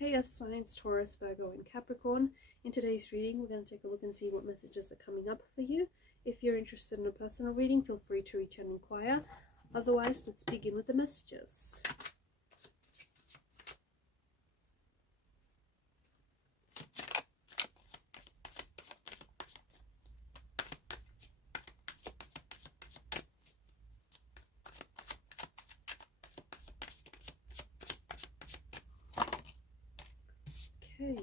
Hey Earth signs, Taurus, Virgo and Capricorn. In today's reading, we're going to take a look and see what messages are coming up for you. If you're interested in a personal reading, feel free to reach out and inquire. Otherwise, let's begin with the messages. Okay.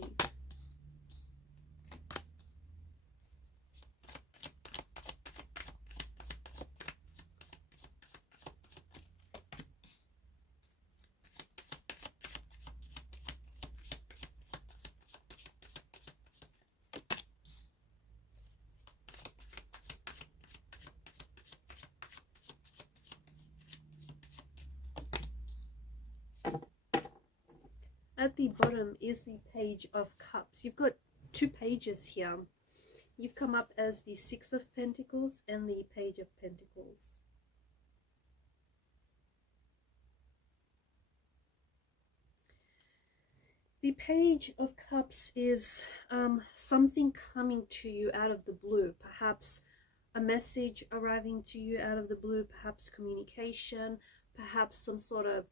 At the bottom is the Page of Cups. You've got two pages here. You've come up as the Six of Pentacles and the Page of Pentacles. The Page of Cups is something coming to you out of the blue. Perhaps a message arriving to you out of the blue, perhaps communication, perhaps some sort of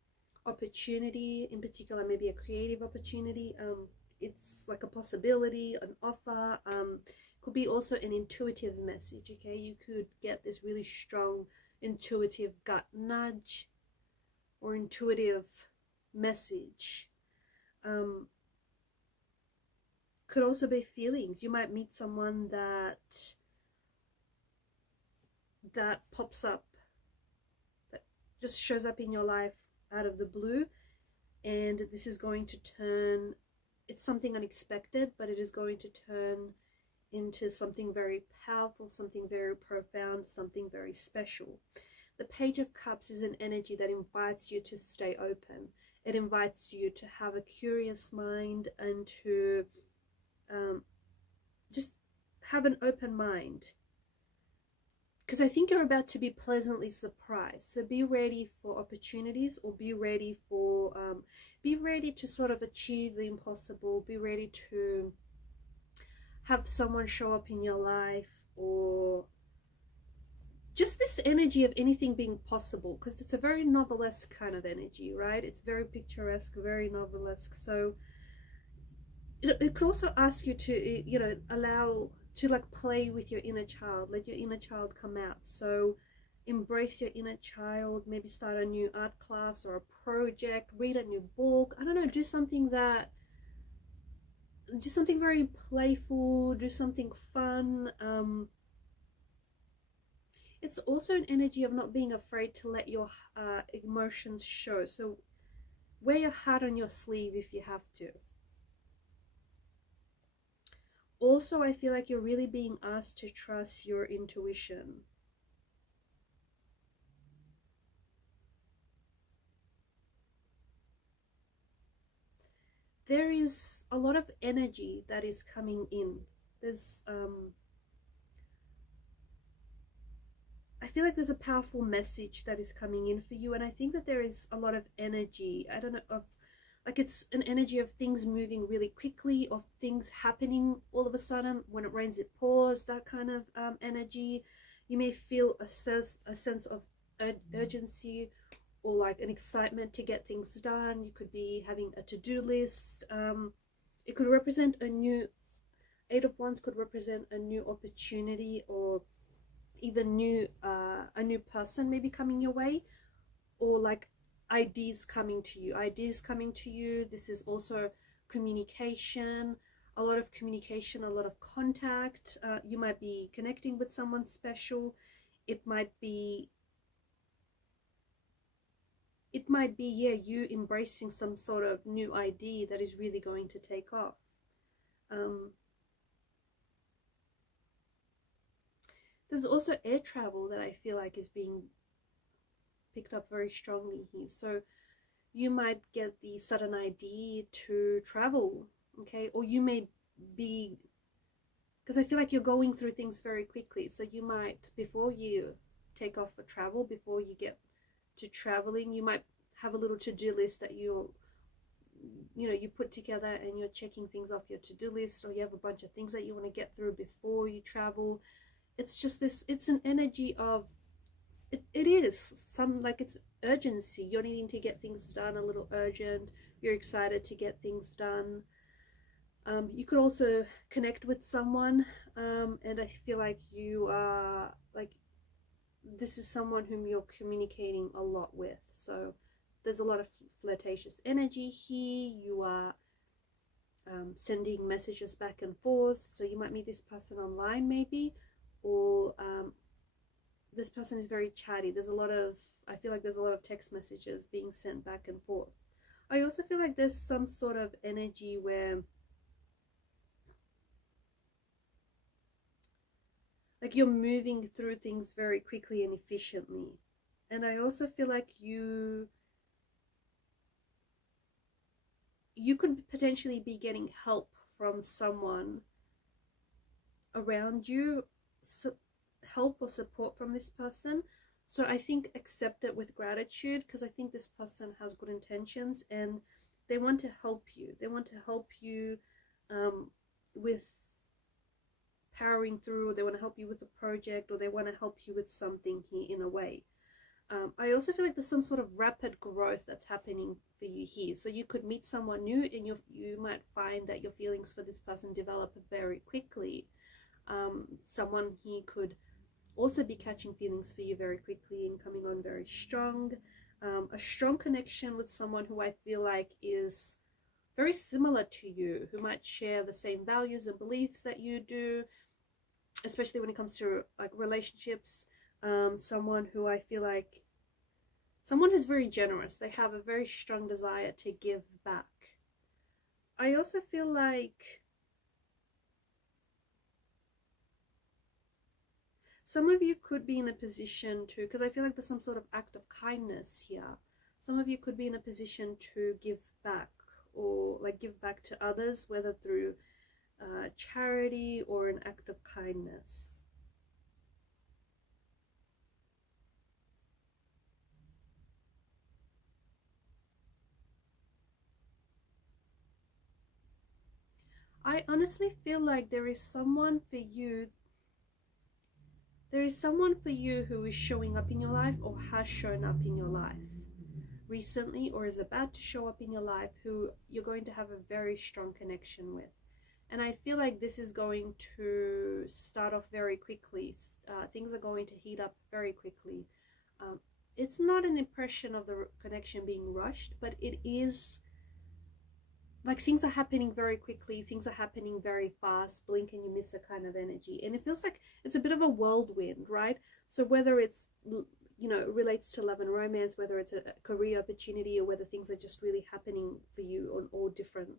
opportunity, in particular maybe a creative opportunity. It's like a possibility, an offer. Could be also an intuitive message. Okay, you could get this really strong intuitive gut nudge or intuitive message. Could also be feelings. You might meet someone that pops up, that just shows up in your life out of the blue, and this is going to turn, it's something unexpected, but it is going to turn into something very powerful, something very profound, something very special. The Page of Cups is an energy that invites you to stay open. It invites you to have a curious mind and to just have an open mind, because I think you're about to be pleasantly surprised. So be ready for opportunities, or be ready to sort of achieve the impossible. Be ready to have someone show up in your life, or just this energy of anything being possible, because it's a very novelesque kind of energy, right? It's very picturesque, very novelesque. So it could also ask you to, allow to like play with your inner child, let your inner child come out. So embrace your inner child, maybe start a new art class or a project, read a new book, I don't know, do something very playful, do something fun. It's also an energy of not being afraid to let your emotions show. So wear your heart on your sleeve if you have to. Also, I feel like you're really being asked to trust your intuition. There is a lot of energy that is coming in. There's I feel like there's a powerful message that is coming in for you, and I think that there is a lot of energy, I don't know, of like it's an energy of things moving really quickly, of things happening all of a sudden. When it rains it pours, that kind of energy. You may feel a sense of urgency, or like an excitement to get things done. You could be having a to-do list. It could represent a new, Eight of Wands could represent a new opportunity, or even a new person maybe coming your way, or like ideas coming to you. This is also communication, a lot of communication, a lot of contact. You might be connecting with someone special. It might be yeah, you embracing some sort of new idea that is really going to take off. There's also air travel that I feel like is being picked up very strongly here. So you might get the sudden idea to travel, okay? Or you may be, because I feel like you're going through things very quickly, so you might, before you take off for travel, before you get to traveling, you might have a little to-do list that you're you know, you put together and you're checking things off your to-do list, or you have a bunch of things that you want to get through before you travel. It's just this, it's an energy of, it is some, like, it's urgency. You're needing to get things done, a little urgent. You're excited to get things done. You could also connect with someone, and I feel like you are, like, this is someone whom you're communicating a lot with. So there's a lot of flirtatious energy here. You are sending messages back and forth. So you might meet this person online maybe, or this person is very chatty. There's a lot of, I feel like there's a lot of text messages being sent back and forth. I also feel like there's some sort of energy where, like, you're moving through things very quickly and efficiently. And I also feel like you could potentially be getting help from someone around you, so help or support from this person. So I think accept it with gratitude, because I think this person has good intentions and they want to help you. They want to help you with powering through, or they want to help you with a project, or they want to help you with something here in a way. I also feel like there's some sort of rapid growth that's happening for you here. So you could meet someone new and you might find that your feelings for this person develop very quickly. Someone here could also be catching feelings for you very quickly and coming on very strong. A strong connection with someone who I feel like is very similar to you, who might share the same values and beliefs that you do, especially when it comes to, like, relationships. Someone who I feel like, someone who's very generous. They have a very strong desire to give back. I also feel like some of you could be in a position to, because I feel like there's some sort of act of kindness here. Some of you could be in a position to give back, or like give back to others, whether through charity or an act of kindness. I honestly feel like there is someone for you. There is someone for you who is showing up in your life, or has shown up in your life recently, or is about to show up in your life, who you're going to have a very strong connection with. And I feel like this is going to start off very quickly. Things are going to heat up very quickly. It's not an impression of the connection being rushed, but it is like things are happening very quickly, things are happening very fast, blink and you miss a kind of energy. And it feels like it's a bit of a whirlwind, right? So whether it's, you know, it relates to love and romance, whether it's a career opportunity, or whether things are just really happening for you on all different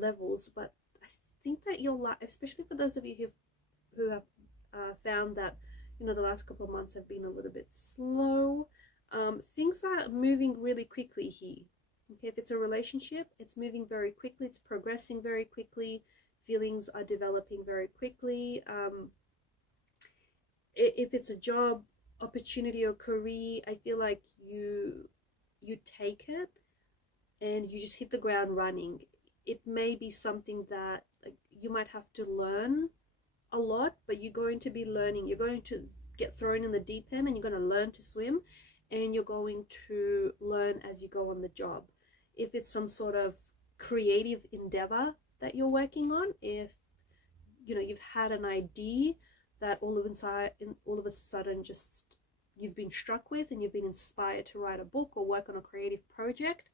levels. But I think that your life, especially for those of you who have found that, you know, the last couple of months have been a little bit slow, things are moving really quickly here. Okay, if it's a relationship, it's moving very quickly, it's progressing very quickly, feelings are developing very quickly. If it's a job opportunity or career, I feel like you take it and you just hit the ground running. It may be something that, like, you might have to learn a lot, but you're going to be learning. You're going to get thrown in the deep end and you're going to learn to swim, and you're going to learn as you go on the job. If it's some sort of creative endeavor that you're working on, if, you know, you've had an idea that all of a sudden just you've been struck with and you've been inspired to write a book or work on a creative project,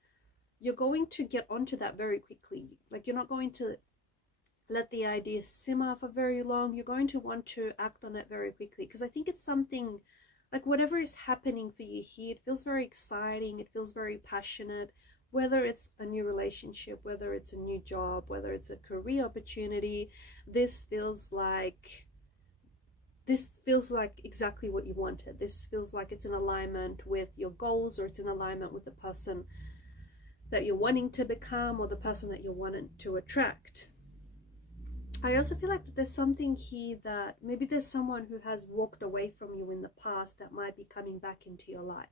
you're going to get onto that very quickly. Like, you're not going to let the idea simmer for very long. You're going to want to act on it very quickly, because I think it's something, like, whatever is happening for you here, it feels very exciting, it feels very passionate. Whether it's a new relationship, whether it's a new job, whether it's a career opportunity, this feels like exactly what you wanted. This feels like it's in alignment with your goals, or it's in alignment with the person that you're wanting to become, or the person that you're wanting to attract. I also feel like there's something here that maybe there's someone who has walked away from you in the past that might be coming back into your life.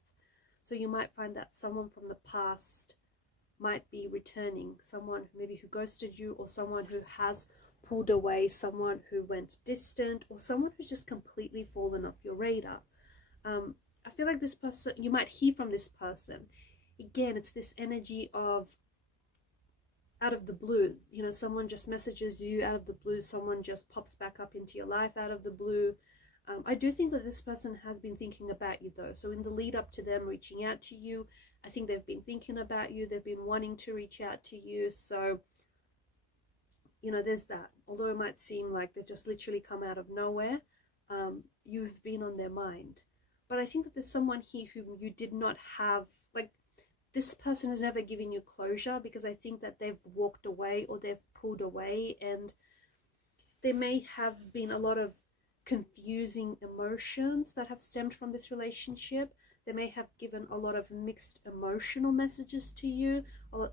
So you might find that someone from the past might be returning, someone maybe who ghosted you, or someone who has pulled away, someone who went distant, or someone who's just completely fallen off your radar. I feel like this person, you might hear from this person. Again, it's this energy of out of the blue, you know, someone just messages you out of the blue, someone just pops back up into your life out of the blue. I do think that this person has been thinking about you though. So in the lead up to them reaching out to you, I think they've been thinking about you, they've been wanting to reach out to you. So, you know, there's that. Although it might seem like they just literally come out of nowhere, you've been on their mind. But I think that there's someone here whom you did not have, like, this person has never given you closure, because I think that they've walked away or they've pulled away, and there may have been a lot of confusing emotions that have stemmed from this relationship. They may have given a lot of mixed emotional messages to you, or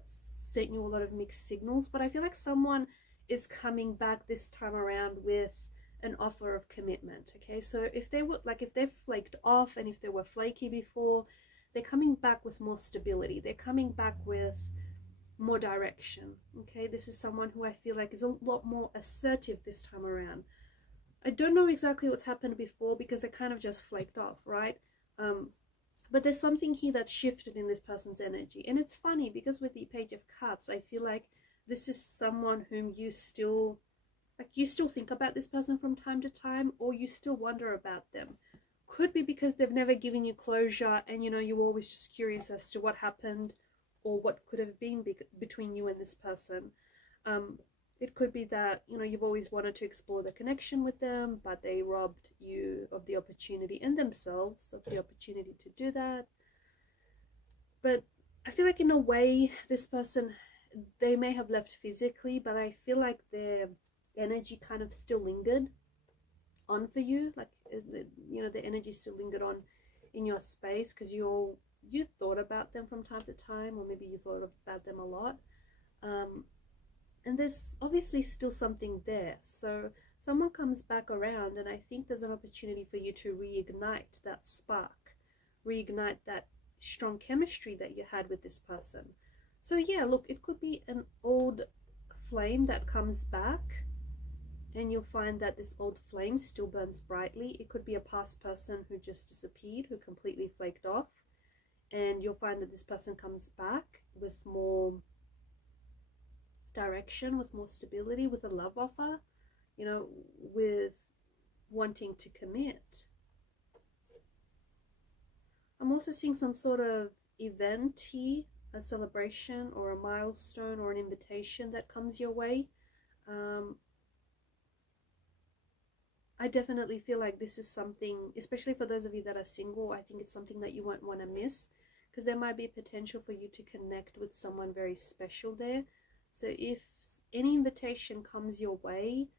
sent you a lot of mixed signals. But I feel like someone is coming back this time around with an offer of commitment. Okay, so if they were like, if they've flaked off and if they were flaky before, they're coming back with more stability. They're coming back with more direction. Okay, this is someone who I feel like is a lot more assertive this time around. I don't know exactly what's happened before, because they kind of just flaked off, right? But there's something here that's shifted in this person's energy. And it's funny, because with the Page of Cups, I feel like this is someone whom you still, like, you still think about this person from time to time, or you still wonder about them. Could be because they've never given you closure, and, you know, you're always just curious as to what happened or what could have been between you and this person. It could be that, you know, you've always wanted to explore the connection with them, but they robbed you of the opportunity, and themselves of the opportunity to do that. But I feel like in a way, this person, they may have left physically, but I feel like their energy kind of still lingered on for you. Like, you know, the energy still lingered on in your space, because you thought about them from time to time, or maybe you thought about them a lot. And there's obviously still something there. So someone comes back around, and I think there's an opportunity for you to reignite that spark, reignite that strong chemistry that you had with this person. So yeah, look, it could be an old flame that comes back, and you'll find that this old flame still burns brightly. It could be a past person who just disappeared, who completely flaked off, and you'll find that this person comes back with more direction, with more stability, with a love offer, you know, with wanting to commit. I'm also seeing some sort of event here, a celebration or a milestone or an invitation that comes your way. I definitely feel like this is something, especially for those of you that are single, I think it's something that you won't want to miss, because there might be potential for you to connect with someone very special there. So if any invitation comes your way,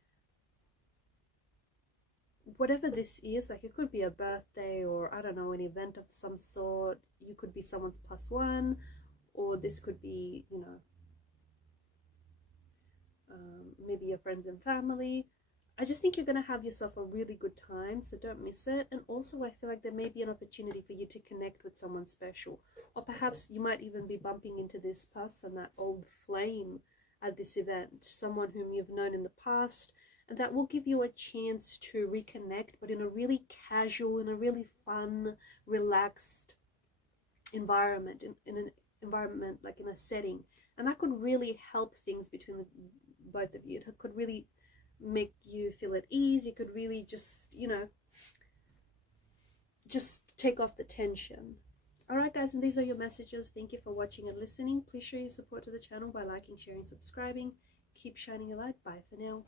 whatever this is, like, it could be a birthday, or I don't know, an event of some sort, you could be someone's +1, or this could be, you know, maybe your friends and family. I just think you're going to have yourself a really good time, so don't miss it. And also, I feel like there may be an opportunity for you to connect with someone special, or perhaps you might even be bumping into this person, that old flame, at this event, someone whom you've known in the past, and that will give you a chance to reconnect, but in a really casual, in a really fun, relaxed environment, in an environment, like in a setting. And that could really help things between both of you. It could really make you feel at ease. It could really just, you know, just take off the tension. Alright guys, and these are your messages. Thank you for watching and listening. Please show your support to the channel by liking, sharing, subscribing. Keep shining your light. Bye for now.